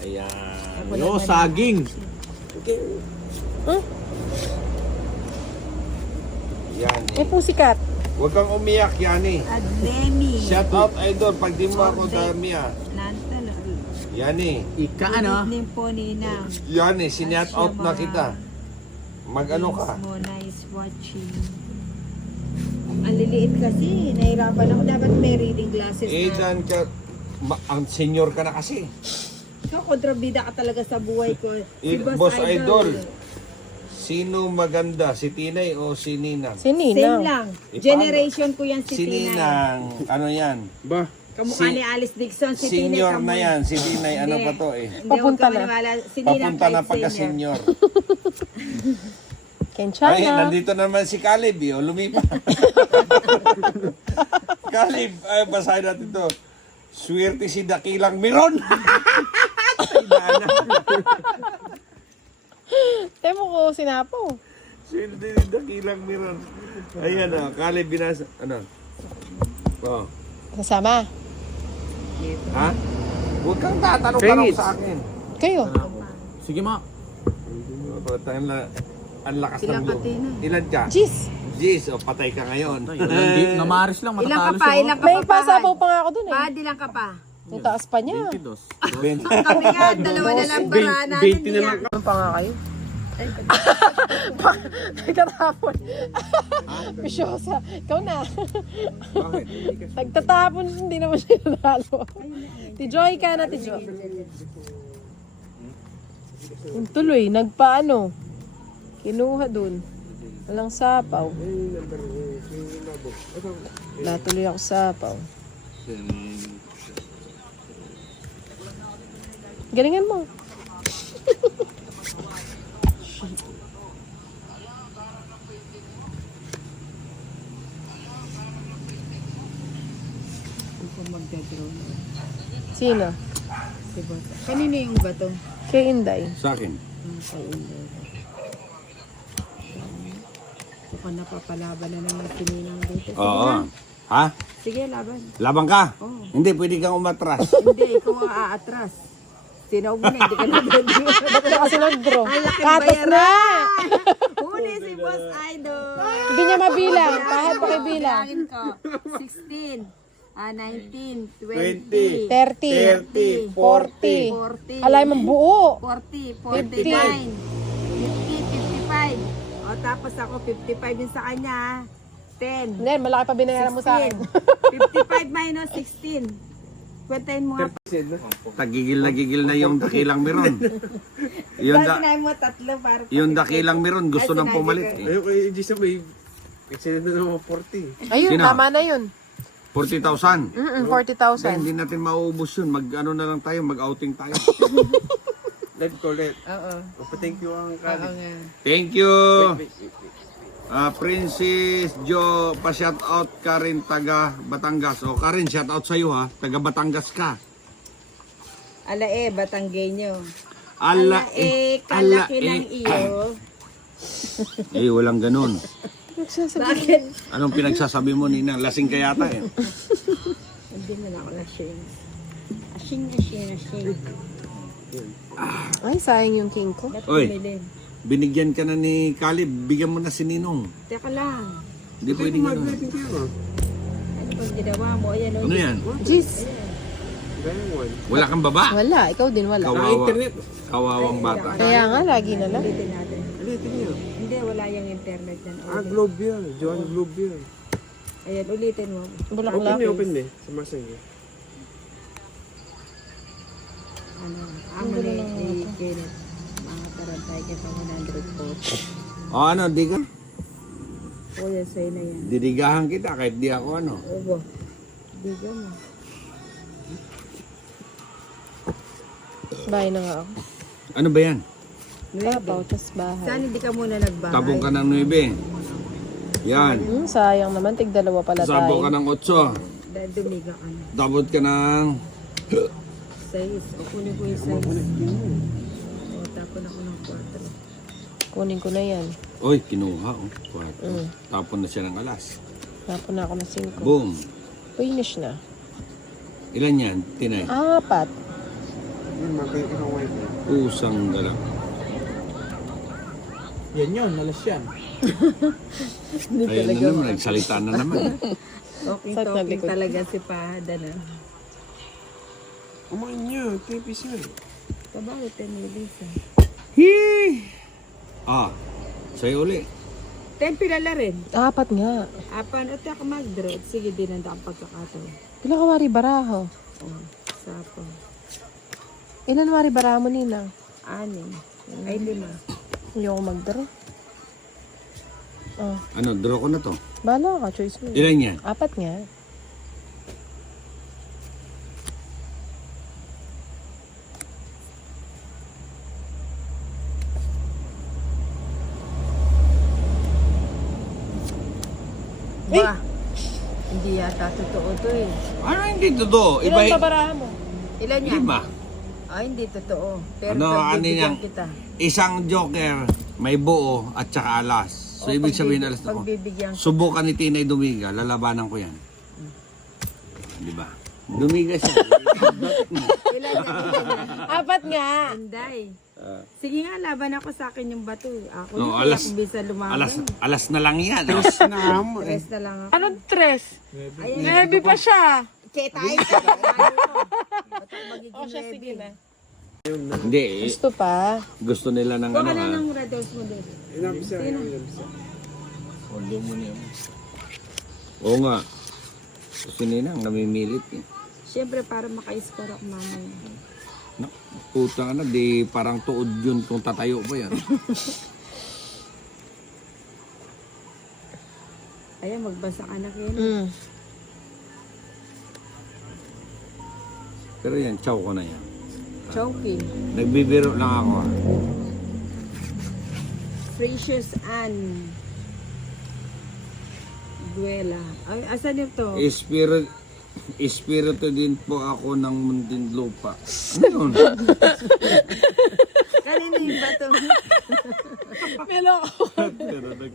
Ayan. Yo, saging. Huh? Yan Eh, pusikat. Huwag kang umiyak, Yani. Adlemi. Shout out, idol. Pag di mo ako dami Nantalo. Yani. Ika ano? Evening po, Ninang. Yani, sinat out na kita. Mag-ano ka? Mona is watching. Ang liliit kasi. Nahirapan ako. Dapat may reading glasses Eh, na. dyan ka. Ang senior ka na kasi. So, kontrabida ka talaga sa buhay ko. Si Boss Idol. Sino maganda? Si Tinay o si Ninang? Si Same Ninang. lang. Eh, Generation ko yan si Si Tinay. Ninang, ano yan? Ba? Kamukha Si- ni Alice Dixon. Si Tinay. Senior na yan. Si Tinay, ano Hindi. pa to eh? Hindi, Papunta huwag ka na. maniwala. Si Ninang Papunta na kahit pagka-senior. Ay, Kenchana. nandito naman si Caleb eh. O, lumipat. Caleb, ay, basahin natin to. Swerte si Dakilang Miron. Temo ko, sinapo. Swerte si Dakilang Miron. Ayan o, Caleb binasa. Ano? Oh. Kasama. Ha? Huwag kang tatanong-tanong sa akin. Kayo. Sige ma. Patay na. Ang lakas Ilang ng loob. pati na? Ilan ka? Jeez. Jeez, o patay ka ngayon. Hindi, namaris lang, Ilang ka matatalo pa? siya. Ilang ka May pa? pasabaw pa nga ako dun eh. Pa, di lang ka pa. Yung taas pa niya. 22. Kami nga, dalawa na lang barana. 20 na lang. Ano pa nga kayo? Nagtatapon. Pisyosa. Ikaw na. Bakit? Nagtatapon, hindi naman siya nanalo. Tijoy ka na, Tijoy. Yung tuloy, nagpaano. Kinuha dun. Walang sapaw. Natuloy ako sapaw. Galingan mo. Sino? Si Boss. Kanino yung bato? Kay Inday. Sa akin. Kay Inday. Mukhang napapalaban na naman si Ninang dito. Sige Oo. na. Ha? Sige, laban. Labang ka? Oo. Hindi, pwede kang umatras. Hindi, ikaw ang aatras. Sinaw mo na, hindi ka na pwede. Ba't na kasi nag-draw? Ang laking Katas bayaran. na! Huli si Boss Idol. Hindi niya mabilang. Kahit pakibilang. Bilangin ko. 16, 19, 20, 30, 40, 40. Alay mong buo. 40, 49, 50, 55. O tapos ako 55 yun sa kanya. 10. Hindi, malaki pa binayaran mo sa akin. 55 minus 16. Kwentahin mo nga. Tagigil na yung Dakilang Miron. Yung, Dahil sinabi mo tatlo para yung Dakilang Miron gusto Ay, nang sinabi pumalit ko. eh. Ayun kay Gisa may extended na naman 40. Ayun, Sino? tama na yun. 40,000. 40,000. Hindi natin mauubos yun. Mag-ano na lang tayo, mag-outing tayo. Live Colette. Oo. Thank you ang Oo kali. nga. Thank you. Princess Jo, pa-shout out ka rin taga Batangas. O Karen, shout out sa'yo ha. Taga Batangas ka. Alae, Batanggenyo. Ala kalaki ng iyo. Eh, walang ganun. Bakit? Anong pinagsasabi mo, Ninang? Lasing ka yata eh. Hindi man ako lasing. Asing. Ay, sayang yung king ko. Ba't Oy. bumili? Binigyan ka na ni Caleb. Bigyan mo na si Ninong. Teka lang. Hindi pwedeng ganun. Ano bang ginawa mo? Ayan, Ano yan? Jeez. Wala kang baba? Wala, ikaw din wala. Kawawa. Kawawang bata. Kaya nga, lagi na lang. Ulitin natin. Ulitin niyo. Hindi, wala yung internet yan. Ulit. Globe yan. Joan Globe yan. Ayan, ulitin mo. Bulaklak. Open niyo. Sumasay niyo. Ano, ang mali ni Kenneth. Mga tarantay ka sa 100 po. O ano, di ka? O yan, sa'yo na yan. Didigahan kita kahit di ako ano. Obo. Bigyan mo. Bahay na nga ako. Ano ba yan? Tapaw, tas bahay. Saan hindi ka muna nagbahay? Tabong ka ng 9. Yan. Sayang naman, tig-dalawa pala Sabong ka tayo. ng 8. Dahil dumiga ka na. Tabot ka ng... 6. O kunin ko yung 6. O tapon ako ng 4. Kunin ko na yan. Oy, kinuha. Oh. 4. Tapon na siya ng alas. Tapon na ako ng 5. Boom. Finish na. Ilan yan? Tinay. 4. Yun, makay ka ng wifi. Pusang gala. Yan yun, malas yan. Ayun na naman, nagsalita na naman. Talking talaga si Pada na. Kumain niya, tipis na eh. Kabawit tinilis ah. Hee! Ah, sa'yo uli. 10 pilala rin. Apat nga. Apan, at ako mag-draw. Sige, din ang daang pagkakataon. Pila ka wari baraho? Oh, sapo. Ilan wari baraho mo, Ninang? 6. Ay, 5. Ayoko mag-draw. Oh, Ano, draw ko na to. bahala ka. Choice mo. Ilan yan? Apat nga. Ba? Hindi yata totoo to eh. Ano hindi totoo? Ilan Iba, ba baraho mo? Ilan yan? 5. Ay, hindi totoo. Pero Ano, pagbibigyan ano kita. Isang joker, may buo at saka alas. So, ibig sabihin alas na ko. Pagbibigyan. Subukan ni Tinay Dumiga, lalabanan ko yan. Di ba? Dumiga siya. Ilan yan? Apat nga. Inday. Sige nga, laban ako sa akin yung bato. Ako No, hindi alas- ako bisa lumaban. alas na lang yan. Oh. Tres na nga mo eh. Rest na lang ako. Anong tres? Ayan, Heavy pa siya. Chetay. Ba't magiging O siya, sige heavy? na. Hindi, Gusto pa? gusto nila ng Kuha ano ka lang ha. ng red horse mo din. Inabisa, inabisa. Oo nga. Gusto nila, namimilit eh. Siyempre, para maka-score ako mamaya. No, puta na, di parang tuod yun kung tatayo pa yan. Ayan, magbasa ka na kayo. Mm. Pero yan, chow ko na yan. Choking. Nagbibiro lang ako ha. Precious Anne. Duela. Ay, asan yun to? Espiritu din po ako ng Muntinlupa. Ano yun? Kanino yung bato? Melo ako.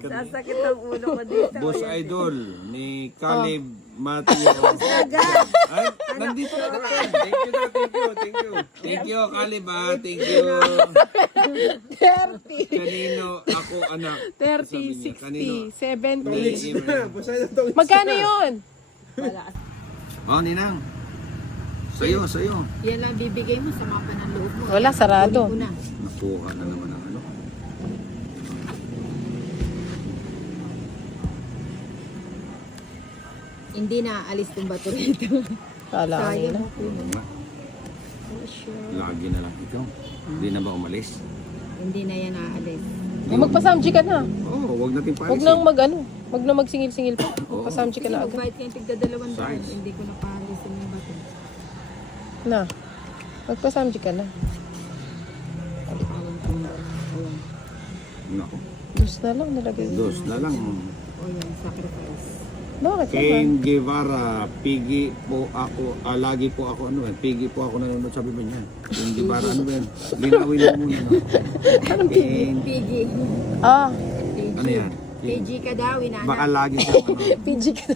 Sasakit ang ulo ko dito. Boss Idol ni Caleb Matthew. Agad. Ay, nandito na ka. Thank you, thank you. Thank you, Caleb ha. Thank you. 30. Kanino ako anak? 30, 60, 70. Basta na to. Magkano yun? Wala. Oh, Ninang. Sa'yo, sa'yo. Yan lang bibigay mo sa mapa ng loob mo. Wala, sarado. Kunin ko na. Nakuha na naman ang ano. Hindi na aalis yung bato rito. Kala ko Sayang nila. mo. Oo nga. Oh, sure. Lagi na lang ikaw. Hindi na ba umalis? Hindi na yan aalis. Magpasamji ka na. Oo, wag natin paalisin. Huwag nang huwag na magsingil-singil pa. Magpasamji ka Kasi na agad. magbayad kayong tigda 200. Size. Hindi ko na paalisin yung bato. Na. Magpasamji ka na. Awang ko na. Ayan. Naku, Dos na lang nilagay. dos na lang. O yan, sacrifice. Bakit naman? King Guevara, pigi po ako, lagi po ako, ano eh, pigi po ako nanonood, sabi ba niya? King Guevara, ano ba yan? Linawin mo muna. No? King, Piggy. Ah, PG. ano yan? PG ka daw, inana. Baka lagi siya, ano. PG ka na.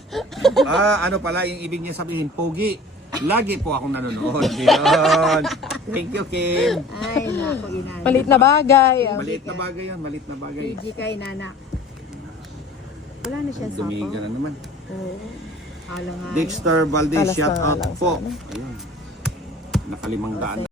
Ano pala, yung ibig niya sabihin, pogi. Lagi po akong nanonood. Yun. Thank you, Kim. Ay, naku, inana. Maliit na bagay. Ah. Maliit na bagay yan, maliit na bagay. PG ka, inana. Wala na siya sa Dumiga na naman. Oo. Alang nga. Dexter Valdez, Alas shout na out lang po. sana. Ayun. Nakalimang daan.